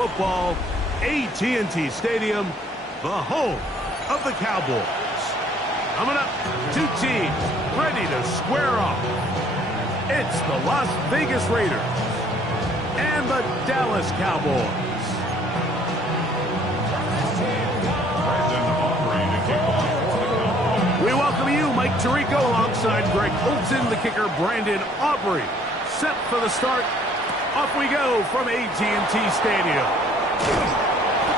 Football, AT&T Stadium, the home of the Cowboys. Coming up, two teams ready to square off. It's the Las Vegas Raiders and the Dallas Cowboys. We welcome you, Mike Tirico, alongside Greg Olson, the kicker, Brandon Aubrey. Set for the start. Off we go from AT&T Stadium.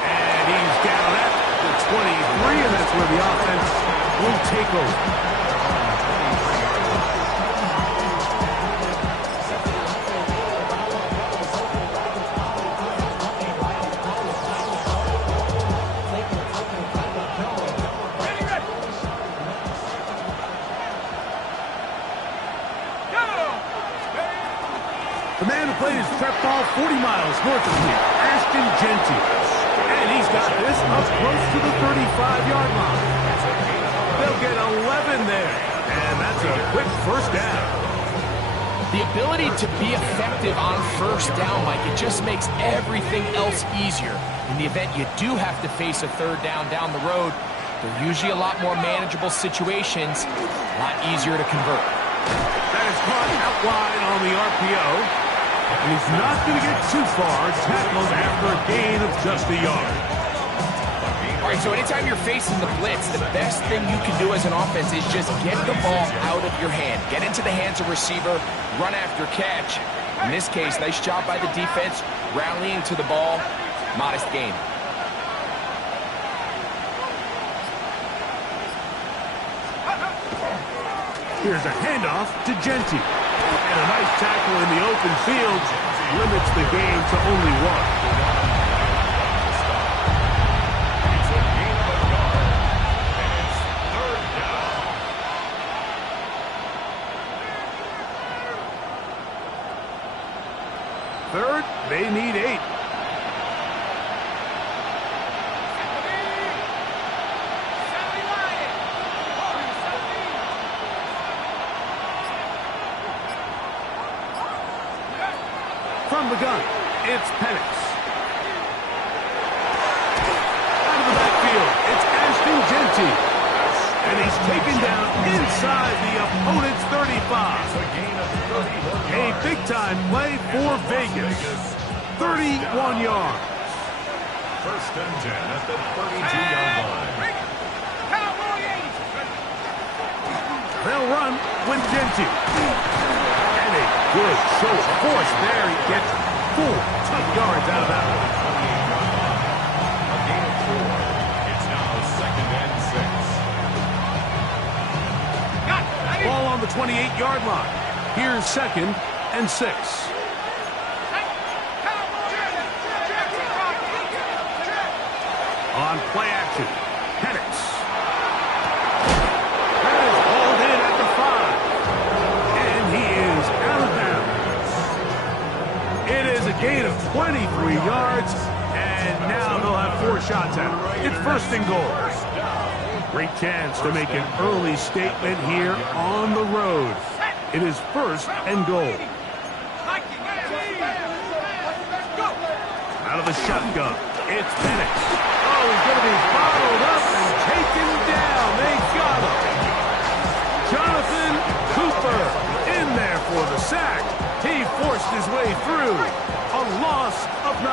And he's down at the 23, and that's where the offense will take over. The man who played his prep ball 40 miles north of here, Ashton Genty. And he's got this up close to the 35-yard line. They'll get 11 there, and that's a quick first down. The ability to be effective on first down, Mike, it just makes everything else easier. In the event you do have to face a third down the road, they're usually a lot more manageable situations, a lot easier to convert. That is caught out wide on the RPO. And he's not going to get too far, tackled after a gain of just a yard. All right, so anytime you're facing the blitz, the best thing you can do as an offense is just get the ball out of your hand. Get into the hands of receiver, run after catch. In this case, nice job by the defense, rallying to the ball, modest gain. Here's a handoff to Genty. And a nice tackle in the open field limits the game to only one. It's a gain of a yard, and it's third down. Third, they need 8. From the gun, it's Penix. Out of the backfield, it's Ashton Genty. And he's taken down inside the opponent's 35. A big-time play for Vegas. 31 yards. First and 10 at the 32-yard line. They'll run with Genty. Good show of force there. He gets 4 tough yards out of that one. A gain of 4. It's now second and 6. Ball on the 28-yard line. Here's second and 6. On play action, Penix. That is hauled in at the 5. And he is out of bounds. It is a gain of 23 yards, and now they'll have 4 shots at it. It's first and goal. Great chance to make an early statement here on the road. It is first and goal. Out of the shotgun, it's Penix. Oh, he's going to be bottled up and taken down. They got him. Jonathan Cooper in there for the sack. He forced his way through. A loss of 9.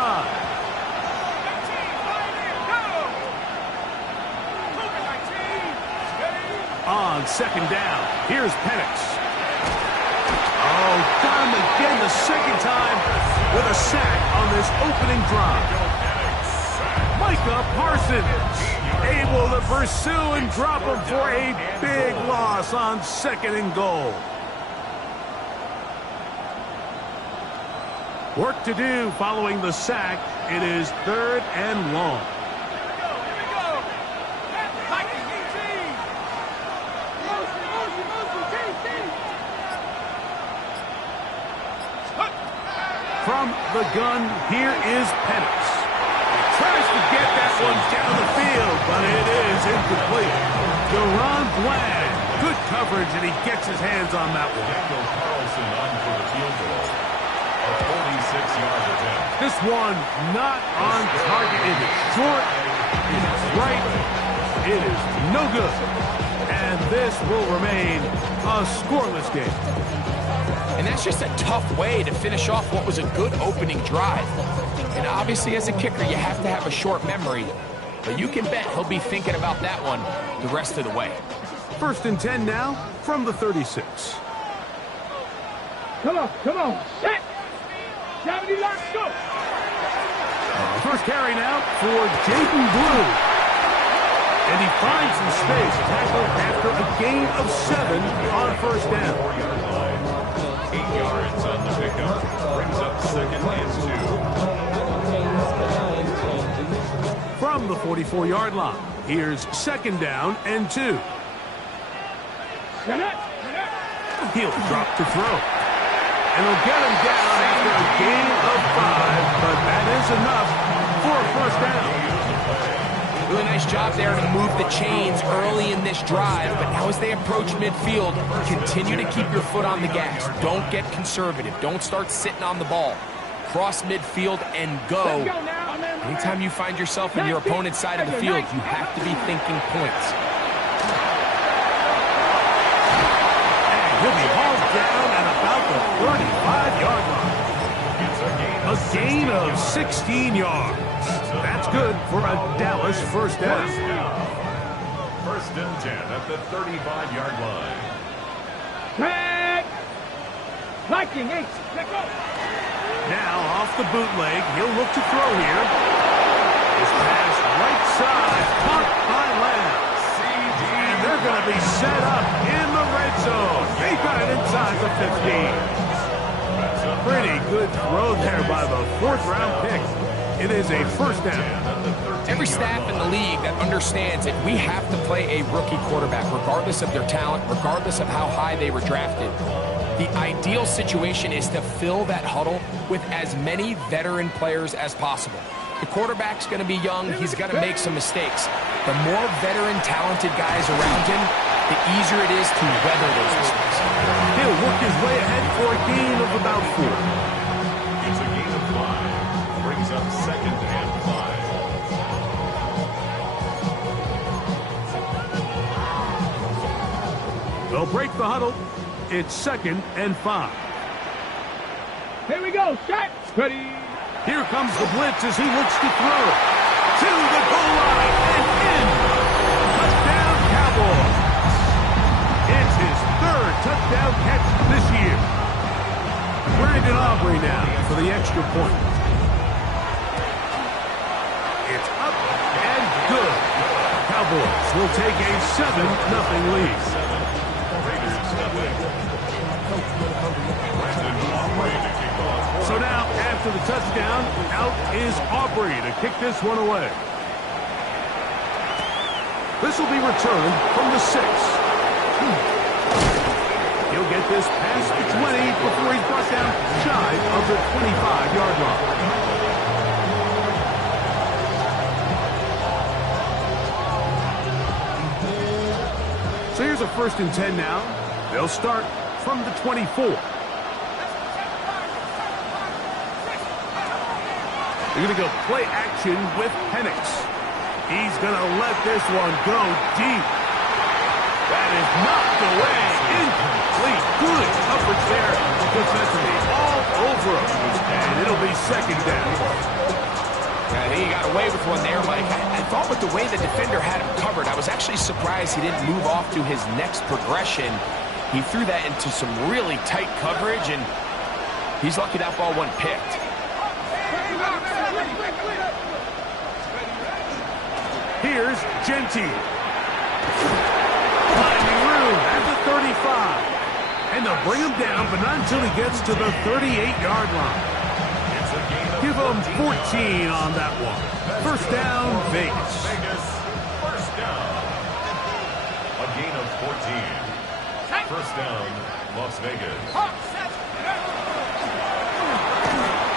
On second down, here's Penix. Oh, got him again the second time with a sack on this opening drive. Micah Parsons able to pursue and drop him for a big loss on second and goal. Work to do following the sack. It is third and long. From the gun, here is Penix. Tries to get that one down the field, but it is incomplete. Deron Bland, good coverage, and he gets his hands on that one. Carlson on for the field goal. A 6-yard attempt. This one not on target. It is short. It is right. It is no good. And this will remain a scoreless game. And that's just a tough way to finish off what was a good opening drive. And obviously, as a kicker, you have to have a short memory. But you can bet he'll be thinking about that one the rest of the way. 1st and 10 now from the 36. Come on. Set. 70 locks, go. First carry now for Jaden Blue. And he finds some space, tackled after a gain of 7 on 1st down. 8 yards on the pickup. Brings up 2nd and 2. From the 44-yard line, here's 2nd down and 2. He'll drop to throw. And he'll get him down after a gain of 5, but that is enough for a 1st down. Really nice job there to move the chains early in this drive, but now as they approach midfield, continue to keep your foot on the gas. Don't get conservative. Don't start sitting on the ball. Cross midfield and go. Anytime you find yourself in your opponent's side of the field, you have to be thinking points. And he'll be hauled down at about the 35-yard line. A gain of 16 yards. That's good for a Dallas 1st down. 1st and 10 at the 35-yard line. Tag. Liking 8. Let go. Now off the bootleg, he'll look to throw here. His pass right side, caught by Lamb. And they're going to be set up in the red zone. They got it inside the 15. Pretty good throw there by the 4th-round pick. It is a 1st down. Every staff in the league that understands it, we have to play a rookie quarterback, regardless of their talent, regardless of how high they were drafted. The ideal situation is to fill that huddle with as many veteran players as possible. The quarterback's going to be young. He's going to make some mistakes. The more veteran, talented guys around him, the easier it is to weather those mistakes. He'll work his way ahead for a gain of about 4. It's a gain of 5. Brings up 2nd and 5. They'll break the huddle. It's 2nd and 5. Here we go. Set. Ready. Here comes the blitz as he looks to throw. To the goal line and in. Touchdown, Cowboys. It's his 3rd touchdown catch this year. Brandon Aubrey now for the extra point. It's up and good. Cowboys will take a 7-0 lead. So now, after the touchdown, out is Aubrey to kick this one away. This will be returned from the 6. He'll get this past the 20 before he's brought down shy of the 25-yard line. So here's a 1st and 10 now. They'll start from the 24. They're going to go play action with Penix. He's going to let this one go deep. That is knocked away. Incomplete. Good coverage there. Defensively all over him. And it'll be 2nd down. I think he got away with one there, Mike. I thought with the way the defender had him covered, I was actually surprised he didn't move off to his next progression. He threw that into some really tight coverage, and he's lucky that ball wasn't picked. Here's Genty. Finding room at the 35. And they'll bring him down, but not until he gets to the 38-yard line. Give him 14 on that one. 1st down, Vegas. 1st down. A gain of 14. 1st down, Las Vegas.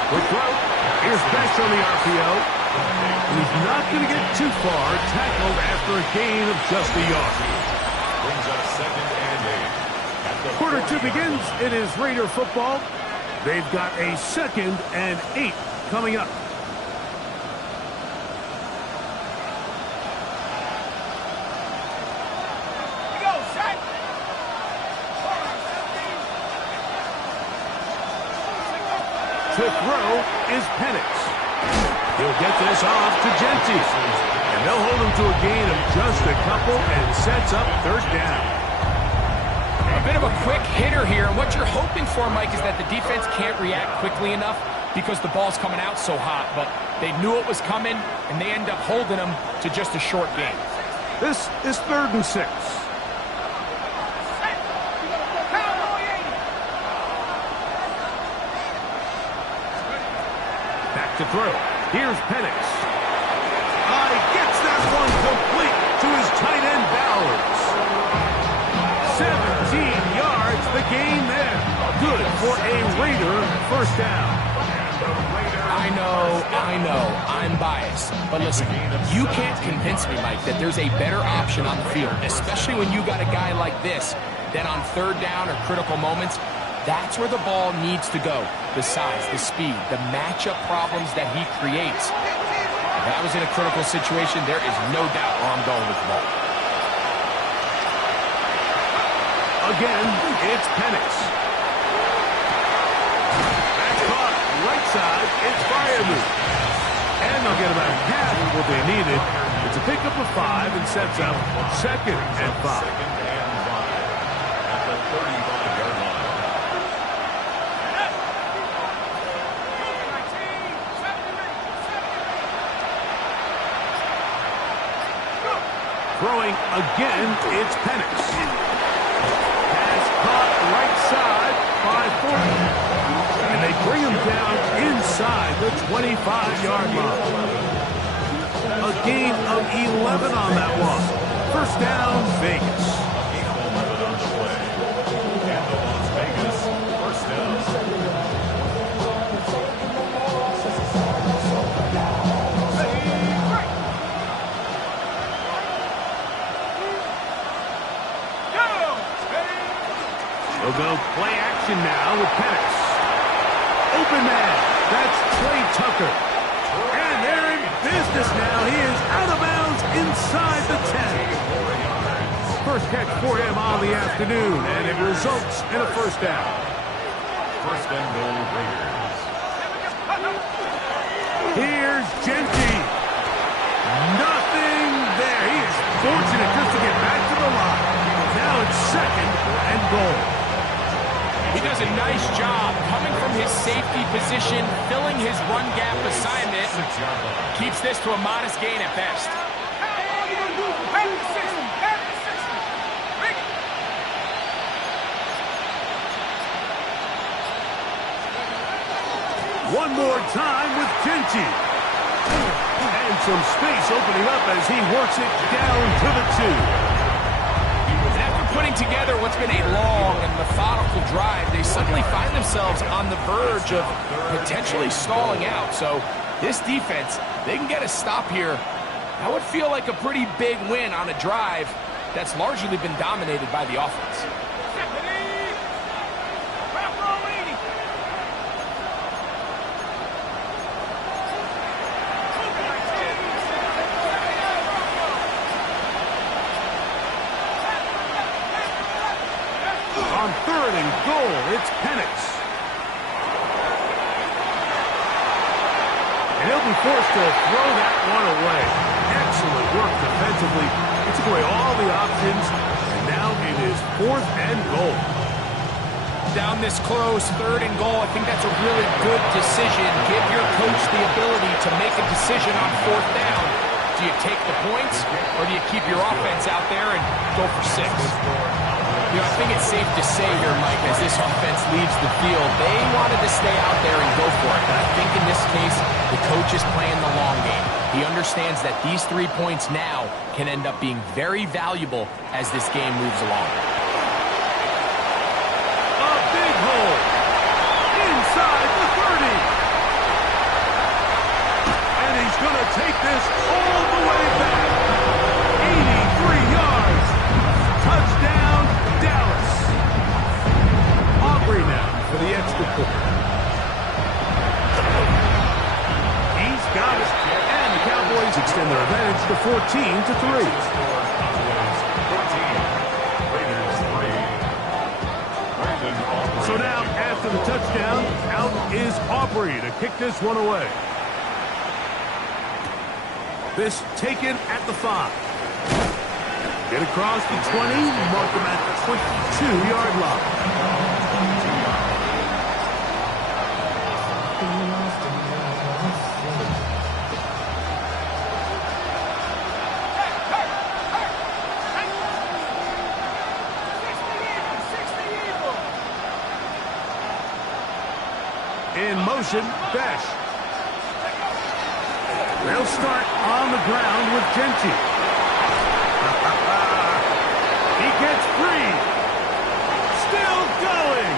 Quick throw. Here's Best on the RPO. And he's not going to get too far. Tackled after a gain of just a yard. Brings up 2nd and 8. Quarter 2 begins. It is Raider football. They've got a 2nd and 8 coming up. To throw is Penix. He'll get this off to Genty. And they'll hold him to a gain of just a couple and sets up 3rd down. A bit of a quick hitter here, and what you're hoping for, Mike, is that the defense can't react quickly enough because the ball's coming out so hot, but they knew it was coming, and they end up holding them to just a short gain. This is 3rd and 6. Back to throw. Here's Penix. Gets that one complete to his tight end, Bowers. 17 yards, the gain there. Good for a Raider 1st down. I know, I'm biased. But listen, you can't convince me, Mike, that there's a better option on the field, especially when you got a guy like this, that on 3rd down or critical moments, that's where the ball needs to go. The size, the speed, the matchup problems that he creates. If that was in a critical situation, there is no doubt where I'm going with the ball. Again, it's Penix. Back caught, right side, it's Firemove. And they'll get about half of what they needed. It's a pickup of 5 and sets up 2nd and 5. At the 35-yard line. Throwing again, it's Penix. Has caught right side by 40. And they bring him down inside the 25-yard line. A gain of 11 on that one. 1st down, Vegas. And the Las Vegas 1st down. They'll go play action now with Penix. Open man. That's Trey Tucker. And they're in business now. He is out of bounds inside the 10. First catch for him on the afternoon, and it results in a 1st down. 1st and goal, Raiders. Here's Genty. Nothing there. He is fortunate just to get back to the line. Now it's 2nd and goal. He does a nice job coming from his safety position, filling his run gap assignment. Keeps this to a modest gain at best. One more time with Genty. And some space opening up as he works it down to the 2. Putting together what's been a long and methodical drive, they suddenly find themselves on the verge of potentially stalling out. So this defense, they can get a stop here. That would feel like a pretty big win on a drive that's largely been dominated by the offense. On 3rd and goal, it's Penix. And he'll be forced to throw that one away. Excellent work defensively. He took away all the options, and now it is 4th and goal. Down this close, 3rd and goal, I think that's a really good decision. Give your coach the ability to make a decision on 4th down. Do you take the points, or do you keep your offense out there and go for 6? You know, I think it's safe to say here, Mike, as this offense leaves the field, they wanted to stay out there and go for it. But I think in this case, the coach is playing the long game. He understands that these 3 points now can end up being very valuable as this game moves along. A big hole. Inside the 30. And he's going to take this all the way back. 83 yards. Touchdown, Dallas. Aubrey now for the extra point. Cowboys extend their advantage to 14-3. So now, after the touchdown, out is Aubrey to kick this one away. This taken at the 5. Get across the 20, mark them at the 22-yard line. In motion, Besh. They'll start on the ground with Genty. He gets free. Still going.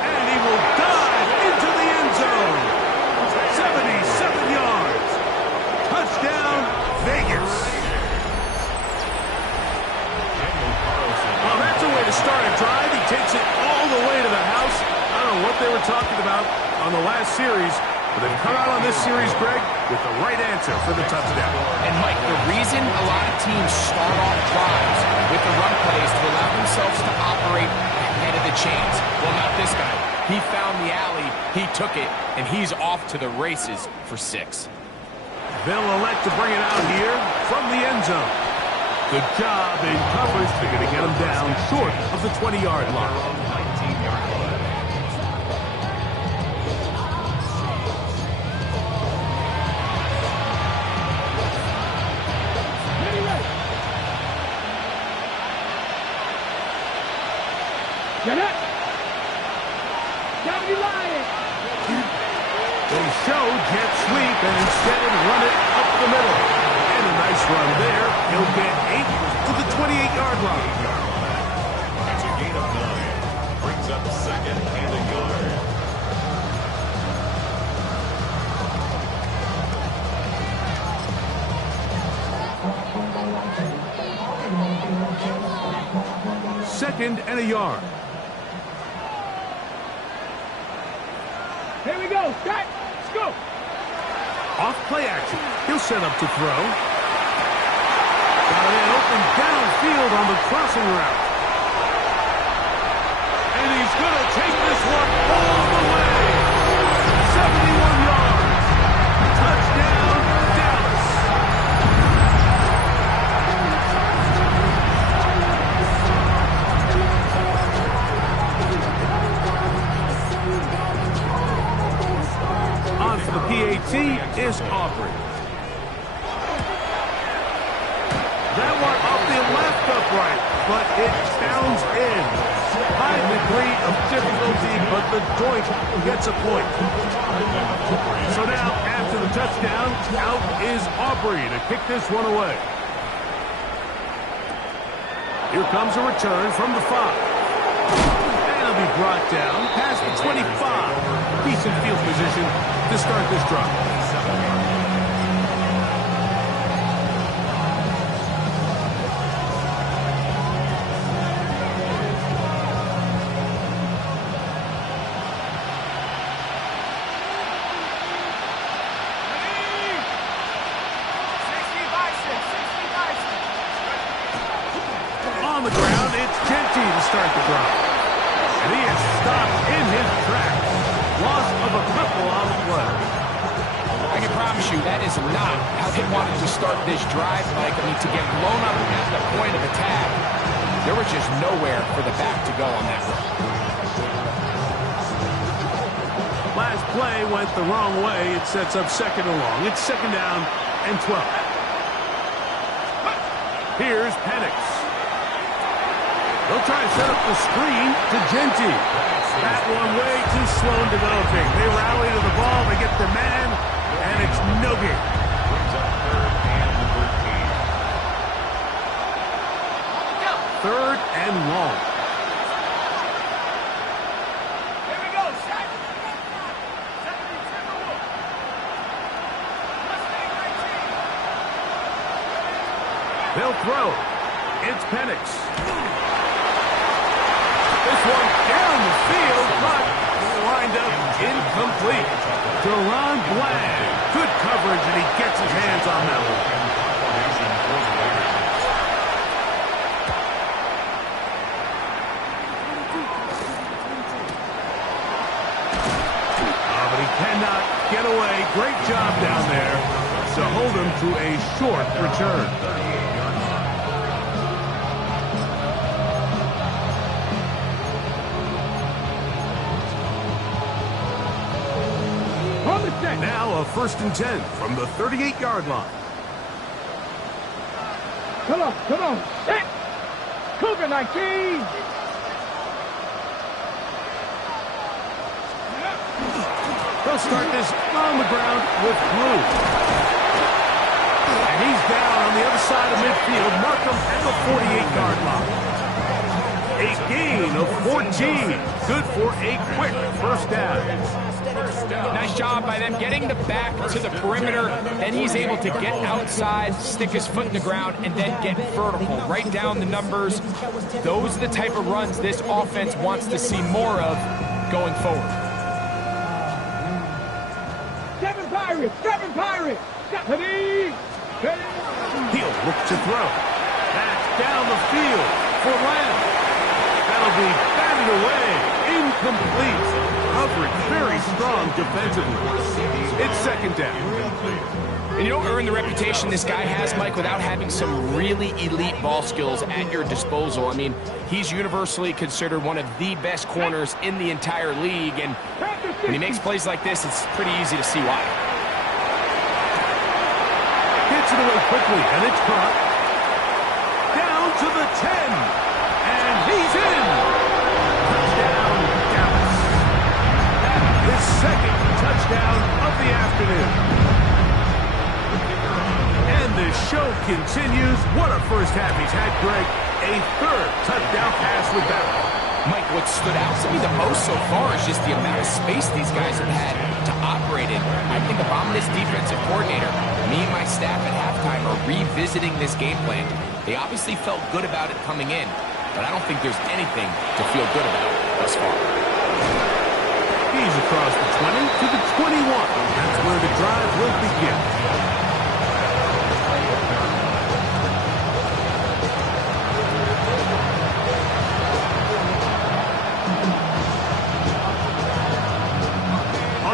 And he will dive into the end zone. 77 yards. Touchdown, Vegas. Well, that's a way to start a drive. He takes it all the way to the house. I don't know what they were talking about on the last series, but they've come out on this series, Greg, with the right answer for the touchdown. And, Mike, the reason a lot of teams start off drives with the run plays to allow themselves to operate ahead of the chains. Well, not this guy. He found the alley, he took it, and he's off to the races for 6. They'll elect to bring it out here from the end zone. Good job in coverage. They're going to get him down short of the 20-yard line. 19-yard line. Get up! Gotta be lying! They show jet sweep and instead run it up the middle. And a nice run there. He'll get 8 to the 28-yard line. That's a gain of 9. Brings up second and a yard. Second and a yard. Here we go! Cut! Let's go! Off play action. He'll set up to throw. Got it in open downfield on the crossing route. And he's going to take this one all the way. 71 yards. Touchdown, Dallas. On for the PAT is Aubrey. That one off the left upright, but it bounds in. High degree of difficulty, but the joint gets a point. So now, after the touchdown, out is Aubrey to kick this one away. Here comes a return from the 5. And it'll be brought down past the 25. Decent field position to start this drive. On the ground, it's Genty to start the drive. And he is stopped in his tracks. Loss of a couple on the play. I can promise you that is not how they wanted to start this drive, Mike. I mean, to get blown up at the point of attack, there was just nowhere for the back to go on that one. Last play went the wrong way. It sets up second and long. It's second down and 12. Here's Penix. They'll try to set up the screen to Genty. That one way too slow in developing. They rally to the ball, they get the man, and it's no gain. Brings up third and 13. Third and long. Here we go! Set! They'll throw. It's Penix. This one down the field, but will wind up incomplete. Deron Bland. Good coverage, and he gets his hands on that one. But he cannot get away. Great job down there to hold him to a short return. Now a 1st and 10 from the 38-yard line. Come on. Set. Cougar 19. They'll start this on the ground with Blue. And he's down on the other side of midfield. Markham at the 48-yard line. A gain of 14. Good for a quick first down. Nice job by them getting the back to the perimeter. Then he's able to get outside, stick his foot in the ground, and then get vertical. Right down the numbers. Those are the type of runs this offense wants to see more of going forward. Seven Pirates. He'll look to throw. That's down the field for Lamb. That'll be batted away. Incomplete. Coverage very strong defensively. It's 2nd down. And you don't earn the reputation this guy has, Mike, without having some really elite ball skills at your disposal. I mean, he's universally considered one of the best corners in the entire league, and when he makes plays like this, it's pretty easy to see why. Gets it away quickly, and it's caught. Down to the 10. And he's in. Touchdown, Dallas. His 2nd touchdown of the afternoon. And the show continues. What a first half he's had, Greg. A 3rd touchdown pass with that one. Mike, what stood out to me the most so far is just the amount of space these guys have had to operate in. I think if I'm this defensive coordinator, me and my staff at halftime are revisiting this game plan. They obviously felt good about it coming in, but I don't think there's anything to feel good about thus far. He's across the 20 to the 21. That's where the drive will begin.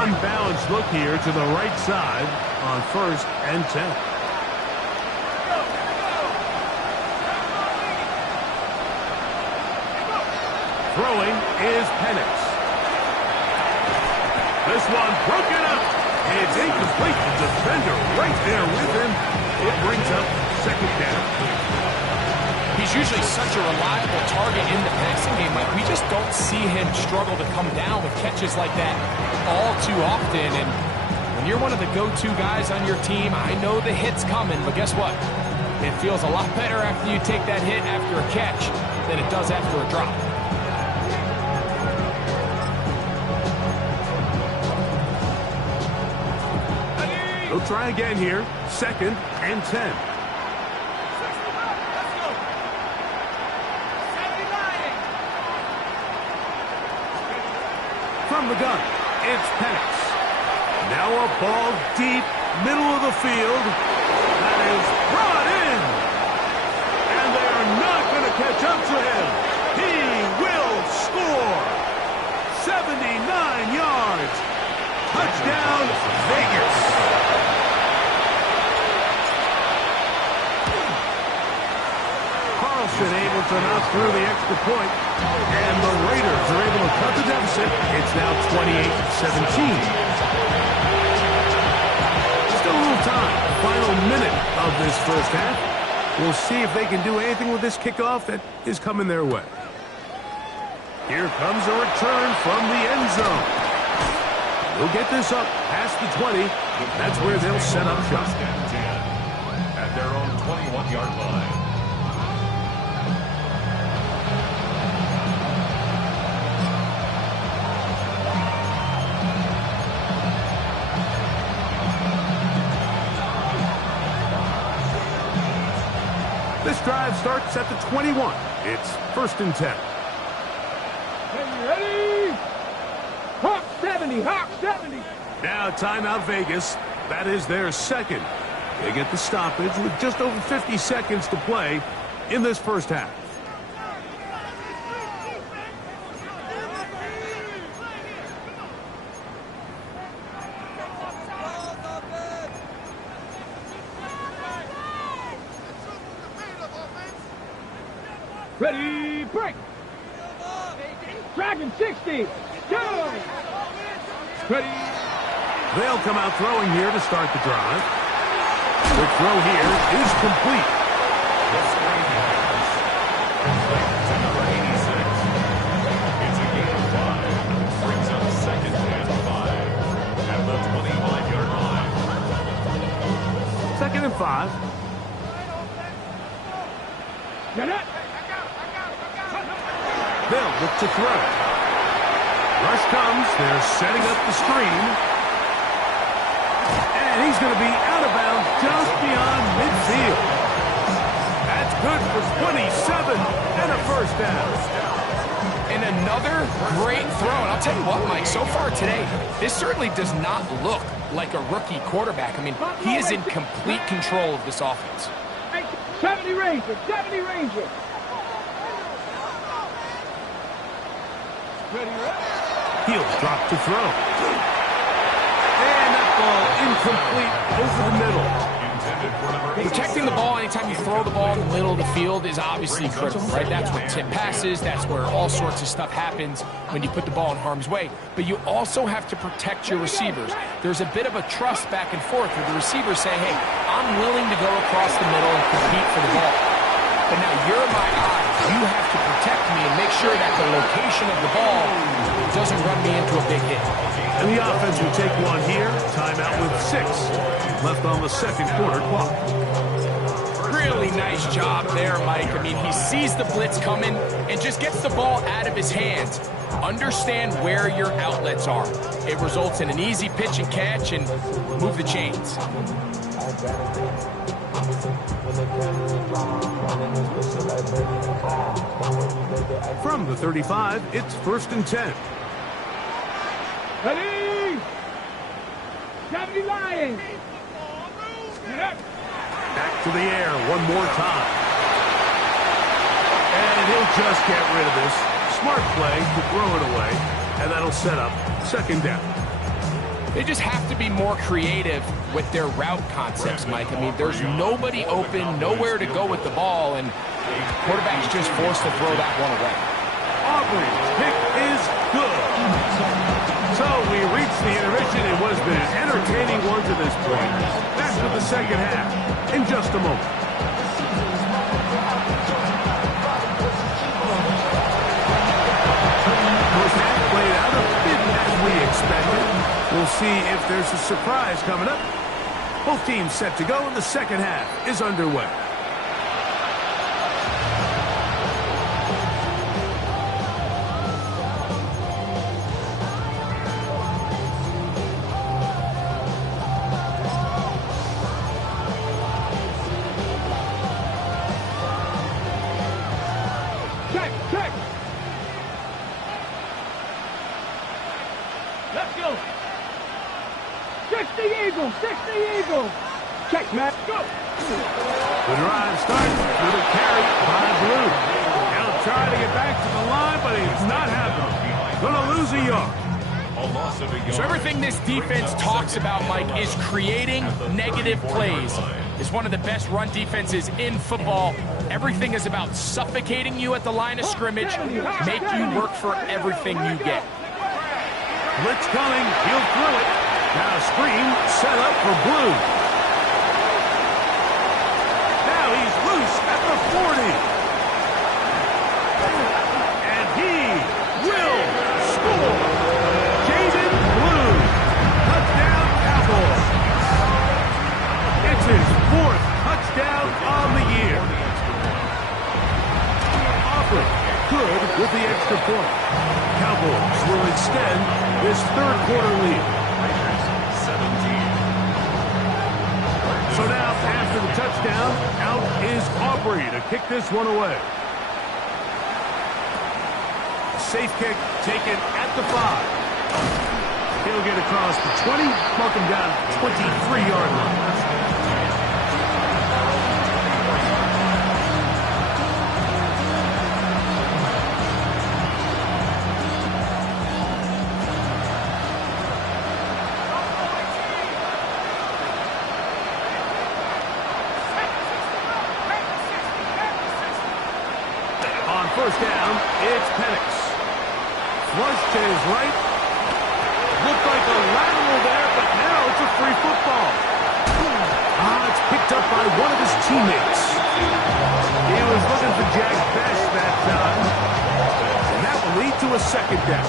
Unbalanced look here to the right side on 1st and 10. Throwing is Penix. This one broken up. It's incomplete. The defender right there with him. It brings up 2nd down. He's usually such a reliable target in the passing game. Like, we just don't see him struggle to come down with catches like that all too often. And when you're one of the go-to guys on your team, I know the hit's coming, but guess what? It feels a lot better after you take that hit after a catch than it does after a drop. They'll try again here. 2nd and 10. From the gun, it's Penix. Now a ball deep, middle of the field. That is brought in. And they are not going to catch up to him. He will score. 79 yards. Touchdown, Vegas. Able to knock through the extra point, and the Raiders are able to cut the deficit. It's now 28-17. Still a little time. Final minute of this first half. We'll see if they can do anything with this kickoff that is coming their way. Here comes a return from the end zone. They'll get this up past the 20. That's where they'll set up shop. At their own 21-yard line. This drive starts at the 21. It's 1st and 10. Ready? Hawk 70, Hawk 70. Now timeout Vegas. That is their second. They get the stoppage with just over 50 seconds to play in this first half. Ready, break. Dragon 60. Go. Ready. They'll come out throwing here to start the drive. The throw here is complete. The screen pass. Deflected to number 86. It's a gain of 5. Brings up second and 5 at the 25-yard line. 2nd and 5. Get it. They'll look to throw. Rush comes. They're setting up the screen. And he's going to be out of bounds just beyond midfield. That's good for 27 and a first down. And another great throw. And I'll tell you what, Mike, so far today, this certainly does not look like a rookie quarterback. I mean, he is in complete control of this offense. 70 Ranger, 70 Ranger. He'll drop to throw. And that ball incomplete over the middle. Protecting the ball anytime you throw the ball in the middle of the field is obviously critical, right? That's where tip passes, that's where all sorts of stuff happens when you put the ball in harm's way. But you also have to protect your receivers. There's a bit of a trust back and forth where the receivers say, hey, I'm willing to go across the middle and compete for the ball. But now you're my eye. You have to protect me and make sure that the location of the ball doesn't run me into a big hit. And the offense will take one here. Timeout with 6 left on the second quarter clock. Really nice job there, Mike. I mean, he sees the blitz coming and just gets the ball out of his hands. Understand where your outlets are. It results in an easy pitch and catch and move the chains. From the 35, it's 1st and 10. Ready. 70 Lions. Back to the air one more time. And he'll just get rid of this. Smart play to throw it away. And that'll set up 2nd down. They just have to be more creative with their route concepts, Mike. I mean, there's nobody open, nowhere to go with the ball, and quarterback's just forced to throw that one away. Auburn's pick is good. So we reach the intermission in what has been an entertaining one to this point. Back to the second half in just a moment. First half played out a bit as we expected. We'll see if there's a surprise coming up. Both teams set to go, and the second half is underway. Check, check. Let's go. 60 Eagles, 60 Eagles. Check, Matt. Go. The drive starts with a carry by Blue. He'll try to get back to the line, but it's not happening. Gonna lose a yard. So everything this defense talks about, Mike, is creating negative plays. It's one of the best run defenses in football. Everything is about suffocating you at the line of scrimmage, make you work for everything you get. Blitz coming. He'll throw it. Now a screen set up for Blue. Now he's loose at the 40. And he will score. Jaden Blue. Touchdown Cowboys. It's his 4th touchdown on the year. Auburn good with the extra point. Cowboys will extend this 3rd quarter lead. So now, after the touchdown, out is Aubrey to kick this one away. Safe kick taken at the 5. He'll get across the 20, mark him down at the 23-yard line. On first down, it's Penix. Flush to his right. Looked like a lateral there, but now it's a free football. It's picked up by one of his teammates. He was looking for Jack Best that time. And that will lead to a second down.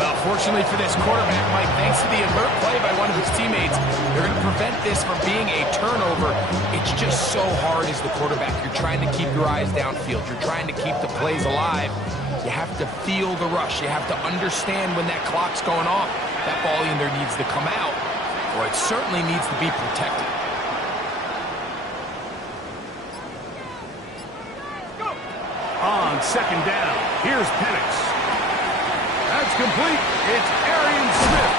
Well, fortunately for this quarterback, Mike, thanks to the alert play by one of his teammates, they're going to prevent this from being a turnover. It's just so hard as the quarterback. You're trying to keep your eyes downfield. You're trying to keep the plays alive. You have to feel the rush. You have to understand when that clock's going off. That ball either needs to come out, or it certainly needs to be protected. On second down, here's Penix. That's complete. It's Arian Smith.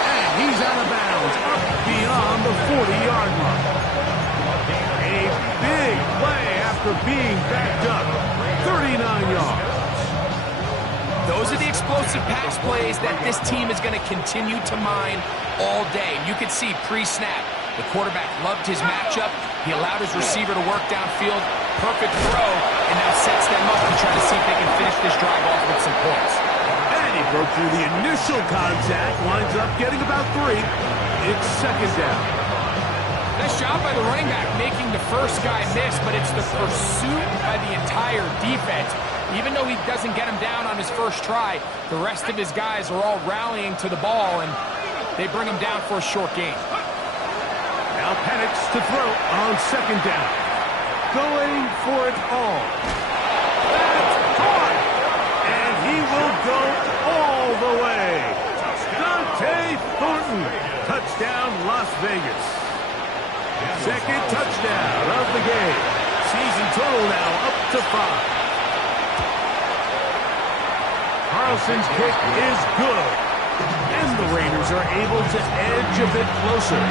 And he's out of bounds, up beyond the 40-yard line. A big play after being backed up. 39 yards. Those are the explosive pass plays that this team is going to continue to mine all day. And you can see pre-snap, the quarterback loved his matchup. He allowed his receiver to work downfield. Perfect throw, and now sets them up and try to see if they can finish this drive off with some points. And he broke through the initial contact, winds up getting about 3. It's second down. Nice job by the running back making the first guy miss, but it's the pursuit by the entire defense. Even though he doesn't get him down on his first try, the rest of his guys are all rallying to the ball, and they bring him down for a short gain. Now Penix to throw on second down. Going for it all. That's caught! And he will go all the way. Dante Thornton. Touchdown, Las Vegas. Second touchdown of the game. Season total now up to 5. Carlson's kick is good. And the Raiders are able to edge a bit closer.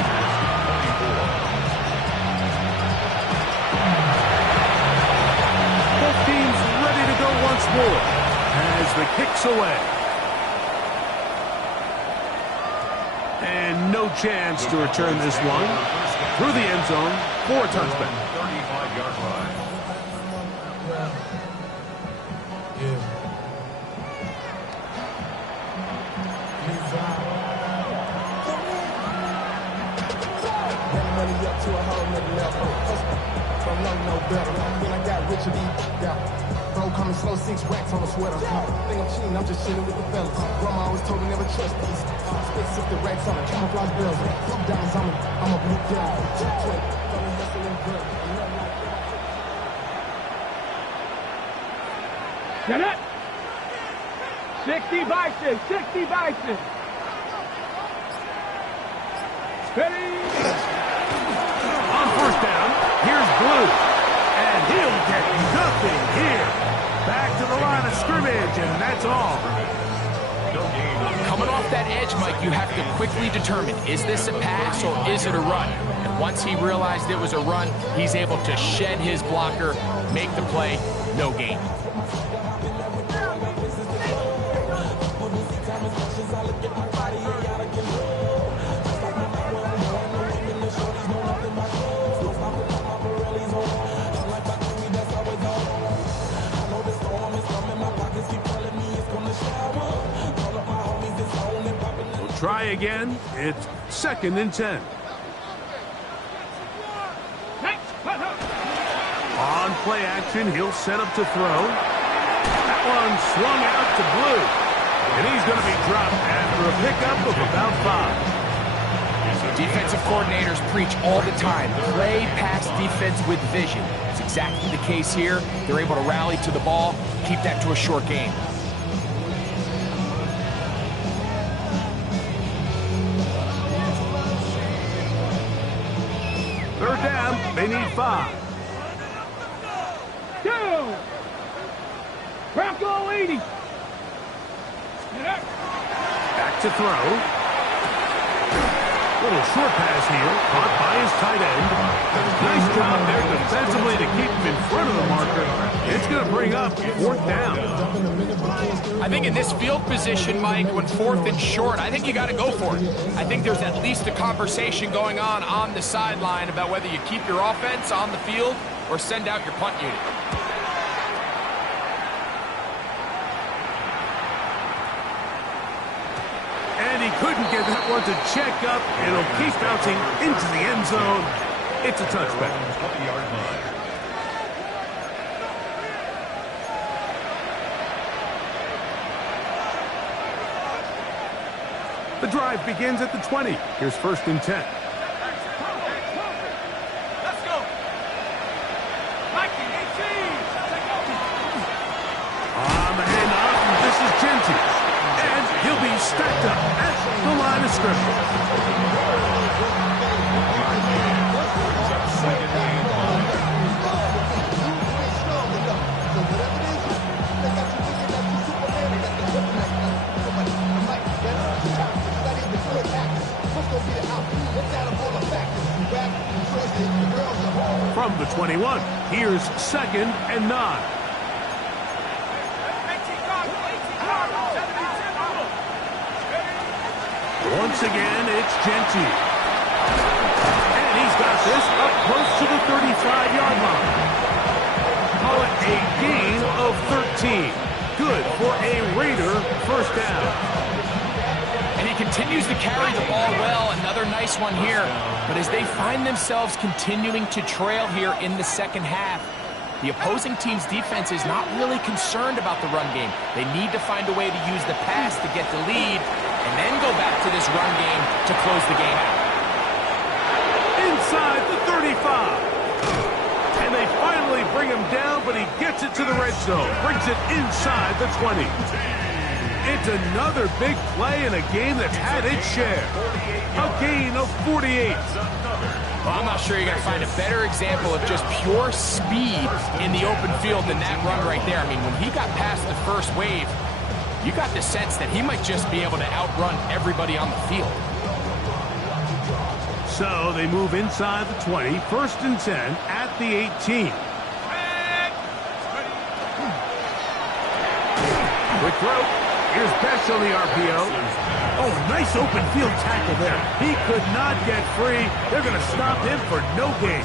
Both teams ready to go once more as the kick's away. And no chance to return this one through the end zone for a touchback. 35-yard line. To a whole nother level. From low, no better. Then I got rich and yeah. Bro, coming slow, 6 racks on a sweater. Think I'm cheating, I'm just chilling with the fellas. Grandma always told me never trust these. Spit 60 racks on a camouflage bells. Diamonds on me, I'm a blue devil. 20, gonna hustle and grill. Get it! 60 Bison, 60 Bison. Steady! First down, here's Blue, and he'll get nothing here. Back to the line of scrimmage, and that's all. Coming off that edge, Mike, you have to quickly determine, is this a pass or is it a run? And once he realized it was a run, he's able to shed his blocker, make the play, no gain. Try again. It's second and 10. On play action, he'll set up to throw. That one swung out to Blue. And he's going to be dropped after a pickup of about 5. Defensive coordinators preach all the time, play pass defense with vision. It's exactly the case here. They're able to rally to the ball, keep that to a short game. Third down, they need 5. Bronco 80. Back to throw. Little short pass here, caught by his tight end. Nice job there defensively to keep him in front of the marker. It's going to bring up 4th down. I think in this field position, Mike, when 4th and short, I think you got to go for it. I think there's at least a conversation going on the sideline about whether you keep your offense on the field or send out your punt unit. And he couldn't get that one to check up. It'll keep bouncing into the end zone. It's a touchback. 20-yard line. The drive begins at the 20. Here's 1st and 10. Let's go. Mikey, 18. On the handoff, this is Genty. And he'll be stacked up at the line of scrimmage. From the 21, here's 2nd and 9. Once again, it's Genty. And he's got this up close to the 35-yard line. Call it a gain of 13. Good for a Raider 1st down. And he continues to carry the ball well. Another nice one here. But as they find themselves continuing to trail here in the second half, the opposing team's defense is not really concerned about the run game. They need to find a way to use the pass to get the lead and then go back to this run game to close the game out. Inside the 35. And they finally bring him down, but he gets it to the red zone. Brings it inside the 20. It's another big play in a game that's had its share. A gain of 48. Well, I'm not sure you're going to find a better example of just pure speed in the open field than that run right there. I mean, when he got past the first wave, you got the sense that he might just be able to outrun everybody on the field. So they move inside the 20, 1st and 10 at the 18. Quick throw. Here's Best on the RPO. Oh, nice open field tackle there. He could not get free. They're going to stop him for no gain.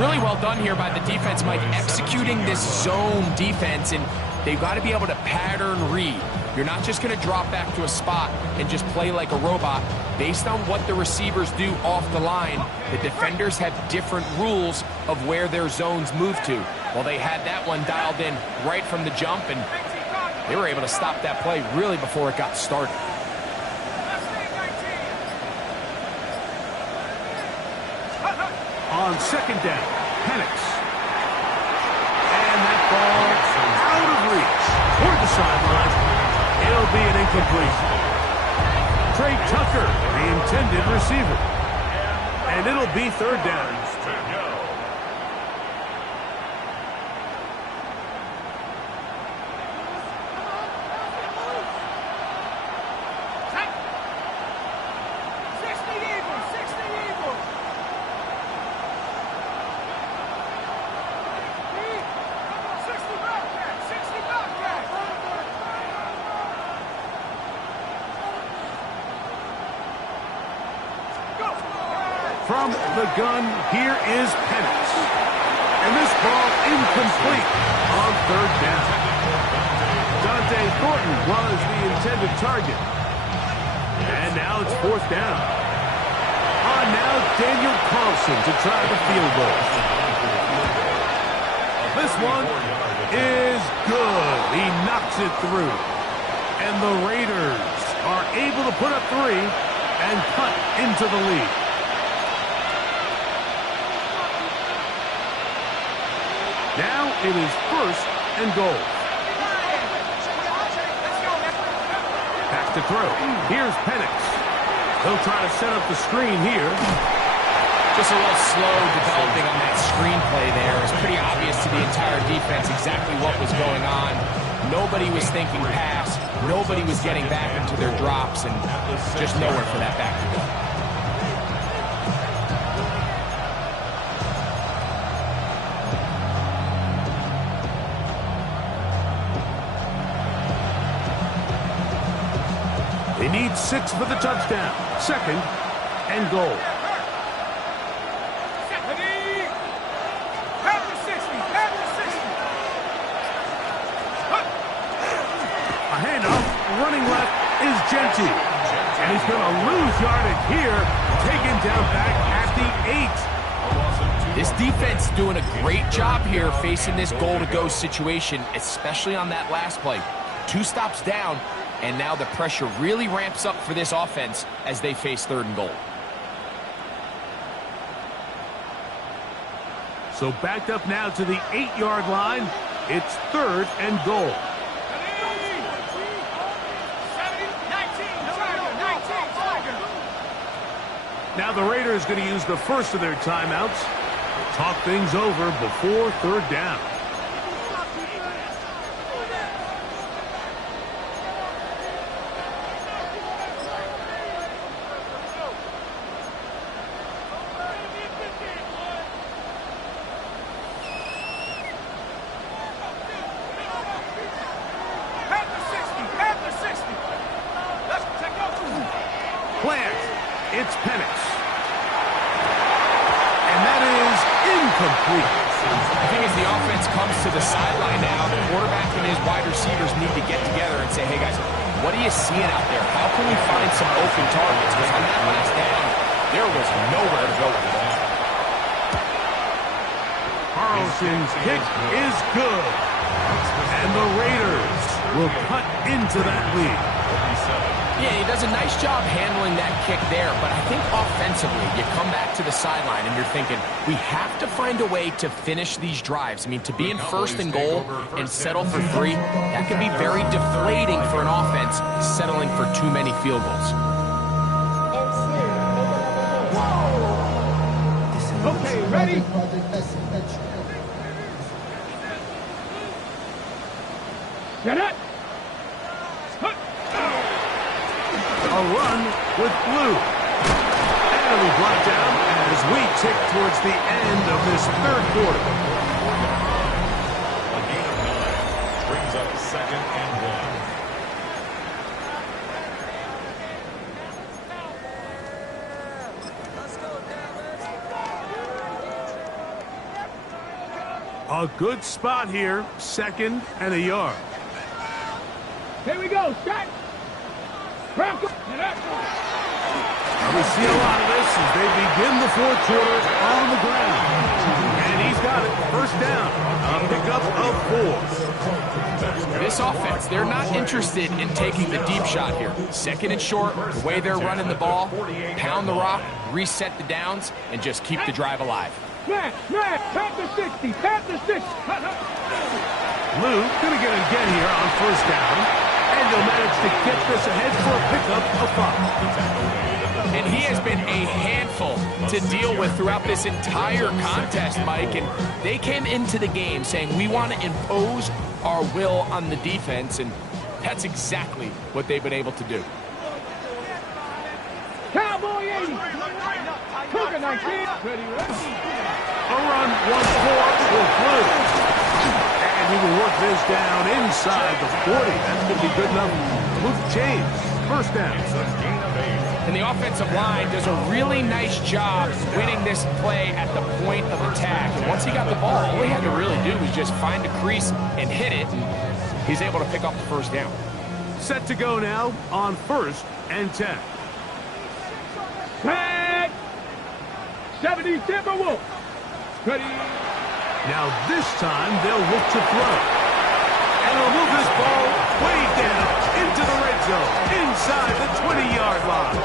Really well done here by the defense, Mike, executing this zone defense, and they've got to be able to pattern read. You're not just going to drop back to a spot and just play like a robot. Based on what the receivers do off the line, the defenders have different rules of where their zones move to. Well, they had that one dialed in right from the jump, and they were able to stop that play really before it got started. On 2nd down, Penix. And that ball out of reach toward the sideline. It'll be an incompletion. Trey Tucker, the intended receiver. And it'll be 3rd down. From the gun, here is Penix. And this ball incomplete on 3rd down. Dante Thornton was the intended target. And now it's 4th down. On now, Daniel Carlson to try the field goal. This one is good. He knocks it through. And the Raiders are able to put up 3 and cut into the lead. Now it is 1st and goal. Back to throw. Here's Penix. They'll try to set up the screen here. Just a little slow developing on that screenplay there. It was pretty obvious to the entire defense exactly what was going on. Nobody was thinking pass. Nobody was getting back into their drops, and just nowhere for that back to go. They need 6 for the touchdown. 2nd and goal. A handoff, running left is Genty. And he's going to lose yardage here, taken down back at the 8. This defense doing a great job here facing this goal-to-go situation, especially on that last play. 2 stops down, and now the pressure really ramps up for this offense as they face 3rd and goal. So backed up now to the 8-yard line. It's 3rd and goal. Now the Raiders going to use the first of their timeouts to talk things over before 3rd down. Plant. It's Penix. And that is incomplete. I think as the offense comes to the sideline now, the quarterback and his wide receivers need to get together and say, hey guys, what are you seeing out there? How can we find some open targets? Because on that last down, there was nowhere to go with it. Carlson's kick is good. And the Raiders will cut into that lead. Yeah, he does a nice job handling that kick there, but I think offensively, you come back to the sideline and you're thinking, we have to find a way to finish these drives. I mean, to be in 1st and goal and settle for 3, that can be very deflating for an offense settling for too many field goals. Okay, ready? Get it! A run with Blue. And it'll be brought down as we tick towards the end of this 3rd quarter. A gain of 9 brings up 2nd and 1. A good spot here, 2nd and a yard. Here we go, set! We see a lot of this as they begin the 4th quarter on the ground. And he's got it, 1st down, a pickup of 4. This offense, they're not interested in taking the deep shot here. 2nd and short, the way they're running the ball, pound the rock, reset the downs, and just keep the drive alive. Man, tap the 60, tap the 60. Lou going to get it again here on 1st down. And he'll manage to get this ahead for a pickup of 5. And he has been a handful to deal with throughout this entire contest, Mike. And they came into the game saying, we want to impose our will on the defense. And that's exactly what they've been able to do. Cowboy 80. Cougar 19. Ready. A run, 1-4 with Blue. And he will work this down inside the 40. That's going to be good enough to move the chains. 1st down. And the offensive line does a really nice job winning this play at the point of attack. And once he got the ball, all he had to really do was just find a crease and hit it. And he's able to pick up the 1st down. Set to go now on 1st and 10. Tag! 70 Timberwolves. Ready. Now this time they'll look to throw. And they'll move this ball way down into the red zone, inside the 20-yard line.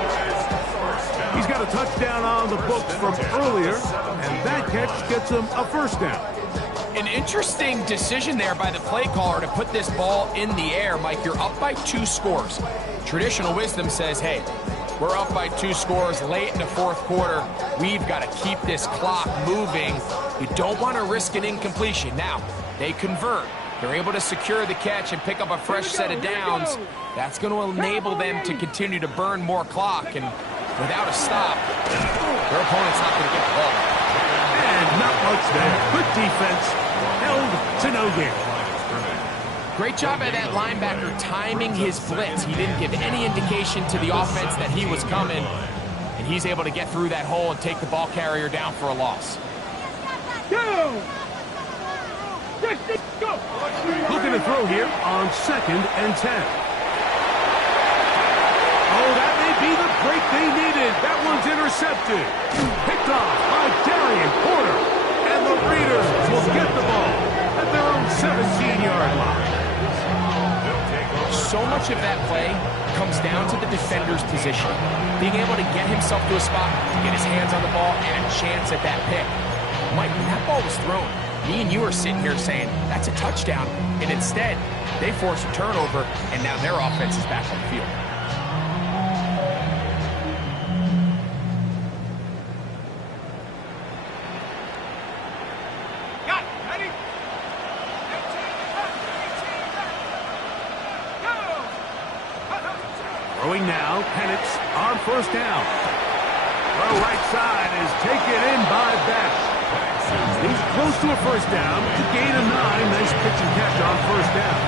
He's got a touchdown on the books from earlier, and that catch gets him a 1st down. An interesting decision there by the play caller to put this ball in the air. Mike, you're up by 2 scores. Traditional wisdom says, hey, we're up by 2 scores late in the 4th quarter. We've got to keep this clock moving. You don't want to risk an incompletion. Now, they convert. they're able to secure the catch and pick up a fresh set of downs. That's going to enable them to continue to burn more clock, and without a stop, their opponent's not going to get the ball. And not much there. Good defense. Held to no gain. Great job by that linebacker timing his blitz. He didn't give any indication to the offense that he was coming, and he's able to get through that hole and take the ball carrier down for a loss. Looking to throw here on 2nd and 10. Oh, that may be the break they needed. That one's intercepted. Picked off by Darian Porter. And the Raiders will get the ball at their own 17-yard line. So much of that play comes down to the defender's position. Being able to get himself to a spot, to get his hands on the ball, and a chance at that pick. Mike, when that ball was thrown, me and you are sitting here saying, that's a touchdown. And instead, they force a turnover, and now their offense is back on the field. Throwing now, Penix on 1st down. The right side is taken in by Best. He's close to a 1st down. To gain of 9. Nice pitch and catch on 1st down.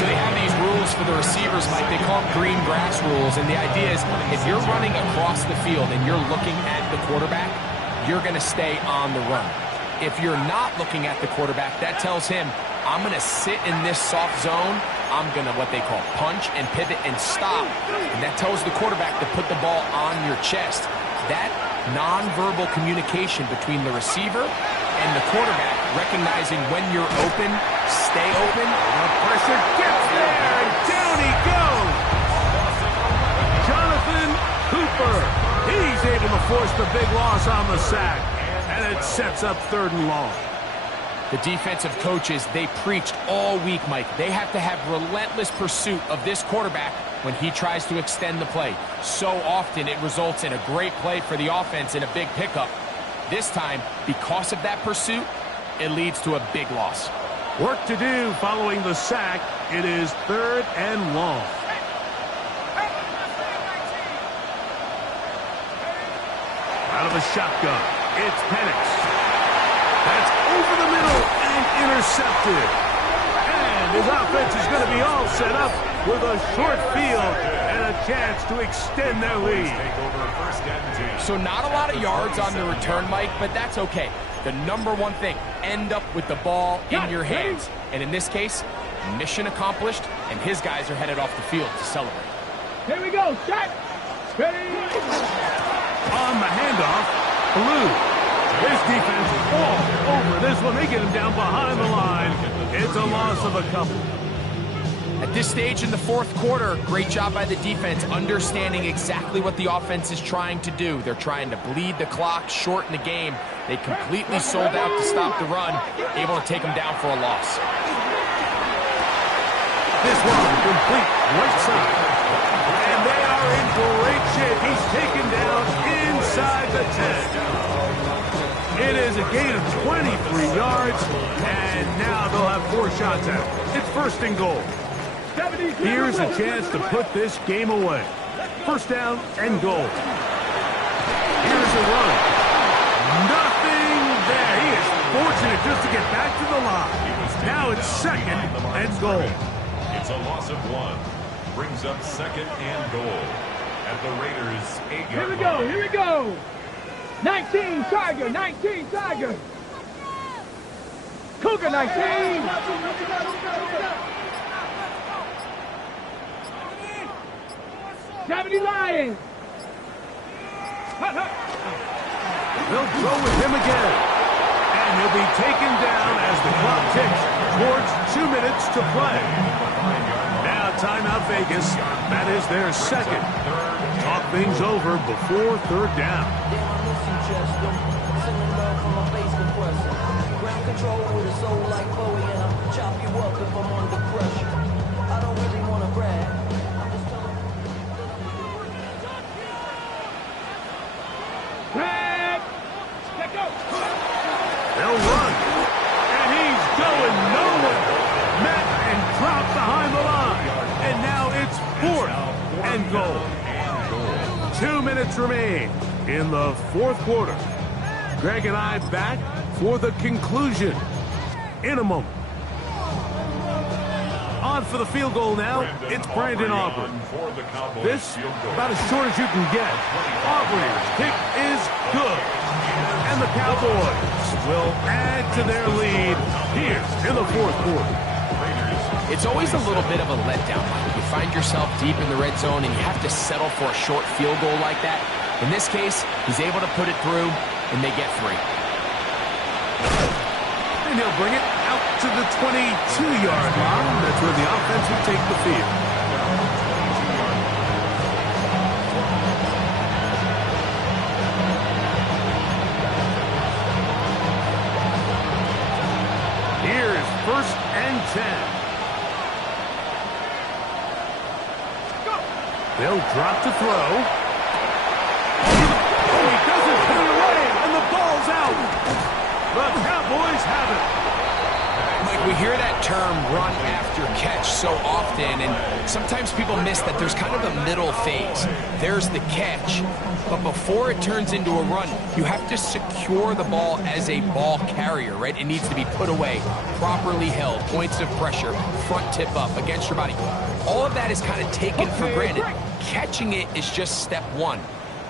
So they have these rules for the receivers, Mike. They call them green grass rules. And the idea is if you're running across the field and you're looking at the quarterback, you're going to stay on the run. If you're not looking at the quarterback, that tells him, I'm going to sit in this soft zone. I'm going to what they call punch and pivot and stop. And that tells the quarterback to put the ball on your chest. That nonverbal communication between the receiver and the quarterback, recognizing when you're open, stay open. The pressure gets there, and down he goes. Jonathan Cooper. He's able to force the big loss on the sack. And it sets up 3rd and long. The defensive coaches, they preached all week, Mike. They have to have relentless pursuit of this quarterback when he tries to extend the play. So often it results in a great play for the offense and a big pickup. This time, because of that pursuit, it leads to a big loss. Work to do following the sack. It is 3rd and long. Out of the shotgun, it's Penix. That's over the middle and intercepted. And his offense is going to be all set up with a short field and a chance to extend their lead. So not a lot of yards on the return, Mike, but that's okay. The number one thing, end up with the ball in your hands. And in this case, mission accomplished, and his guys are headed off the field to celebrate. Here we go, shot. Ready. On the handoff, Blue. His defense all over this one. They get him down behind the line. It's a loss of a couple. At this stage in the 4th quarter, great job by the defense, understanding exactly what the offense is trying to do. They're trying to bleed the clock, shorten the game. They completely sold out to stop the run, able to take them down for a loss. This one complete right side. And they are in great shape. He's taken down inside the 10. It is a gain of 23 yards, and now they'll have 4 shots at it. It's 1st and goal. Here's a chance to put this game away. 1st down and goal. Here's a run. Nothing there. He is fortunate just to get back to the line. Now it's 2nd and goal. It's a loss of 1. Brings up 2nd and goal at the Raiders' 8-yard line. Here we go, here we go. 19 Tiger, 19 Tiger. Cougar 19. Gravity Lions. They'll go with him again. And he'll be taken down as the clock ticks towards 2 minutes to play. Now timeout Vegas. That is their 2nd. Talk things over before 3rd down. Ground control with a soul like Bowie, and I'll chop you up if I'm under pressure. I don't really want to brag. I'm just telling They'll run. And he's going nowhere. 2 minutes remain in the fourth quarter. Greg and I back for the conclusion in a moment. On for the field goal now, it's Brandon Aubrey. This, about as short as you can get. Aubrey's kick is good. And the Cowboys will add to their lead here in the fourth quarter. It's always a little bit of a letdown. You find yourself deep in the red zone and you have to settle for a short field goal like that. In this case, he's able to put it through, and they get 3. And he'll bring it out to the 22-yard line. That's where the offense will take the field. Here's 1st and 10. They'll drop to throw. Oh, he doesn't put it away, and the ball's out. The Cowboys have it. Mike, we hear that term run after catch so often, and sometimes people miss that there's kind of a middle phase. There's the catch, but before it turns into a run, you have to secure the ball as a ball carrier, right? It needs to be put away, properly held, points of pressure, front tip up against your body. All of that is kind of taken for granted. Catching it is just step 1.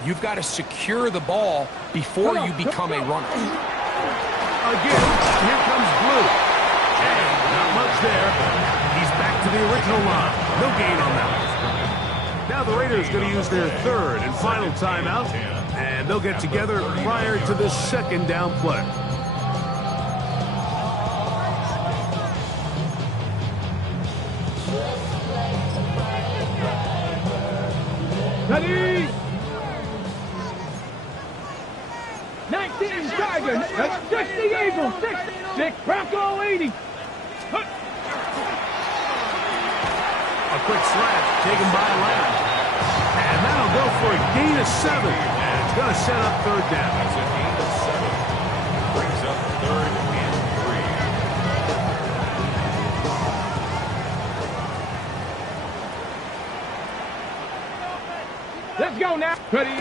You've got to secure the ball before you become a runner. Again, here comes Blue. And not much there. He's back to the original line. No gain on that one. Now the Raiders going to use their 3rd and final timeout, and they'll get together prior to the 2nd down play. Ready? 19 Tiger. That's 60 Eagle. 6 Bronco 80. A quick slap taken by Lamb. And that'll go for a gain of 7. And it's going to set up 3rd down. That's a gain of 7. Brings up 3rd and 3. Let's go now. Ready?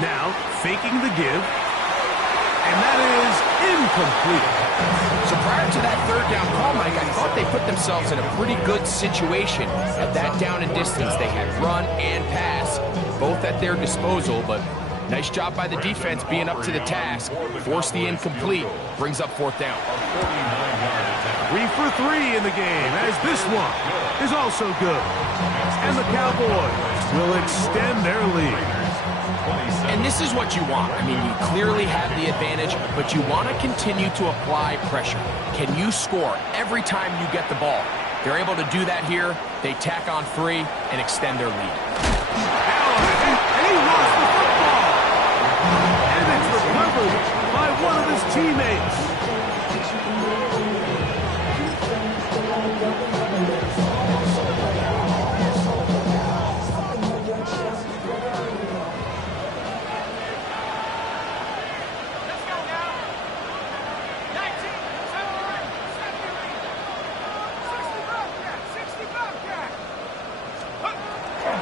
Now, faking the give. And that is incomplete. So prior to that 3rd down call, Mike, I thought they put themselves in a pretty good situation at that down and distance. They had run and pass, both at their disposal, but nice job by the defense being up to the task. Force the incomplete, brings up 4th down. 3 for 3 in the game, as this one is also good. And the Cowboys will extend their lead. And this is what you want. I mean, you clearly have the advantage, but you want to continue to apply pressure. Can you score every time you get the ball? They're able to do that here. They tack on 3 and extend their lead. And he lost the football. And it's recovered by one of his teammates.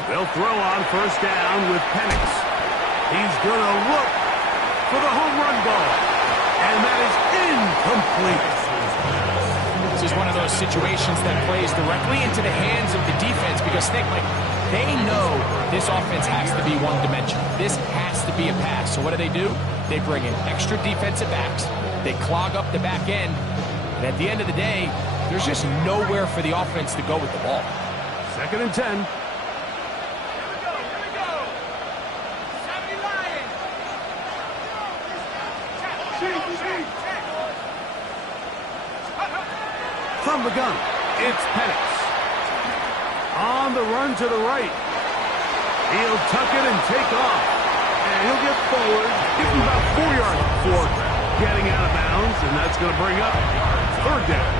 They'll throw on 1st down with Penix. He's going to look for the home run ball. And that is incomplete. This is one of those situations that plays directly into the hands of the defense because think, like, they know this offense has to be one-dimensional. This has to be a pass. So what do? They bring in extra defensive backs. They clog up the back end. And at the end of the day, there's just nowhere for the offense to go with the ball. 2nd and 10. From the gun, it's Penix. On the run to the right. He'll tuck it and take off. And he'll get forward. Give him about 4 yards before getting out of bounds. And that's going to bring up 3rd down.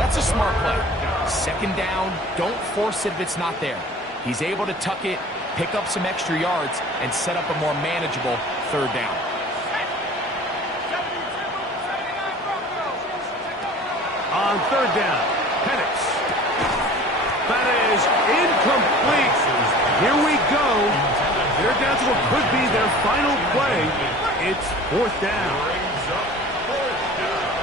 That's a smart play. 2nd down, don't force it if it's not there. He's able to tuck it, pick up some extra yards, and set up a more manageable 3rd down. On 3rd down, Penix. That is incomplete. Here we go. They're down to what could be their final play. It's 4th down. Brings up 4th down.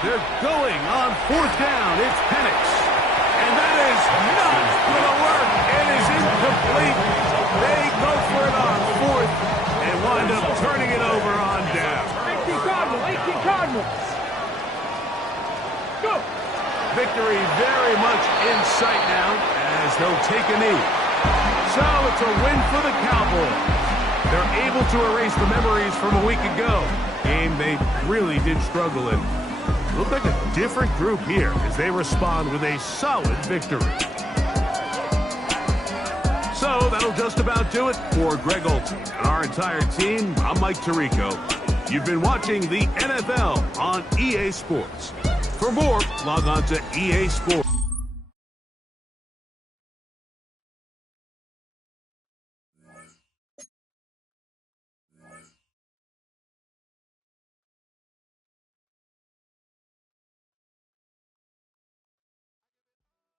They're going on 4th down. It's Penix. And that is not going to work. It is incomplete. They go for it on 4th and wind up turning it over on down. 18 Cardinals. Go. Victory very much in sight now as they'll take a knee. So it's a win for the Cowboys. They're able to erase the memories from a week ago. Game they really did struggle in. Look like a different group here as they respond with a solid victory. So that'll just about do it for Greg Olson and our entire team. I'm Mike Tirico. You've been watching the NFL on EA Sports. For more, log on to EA Sports.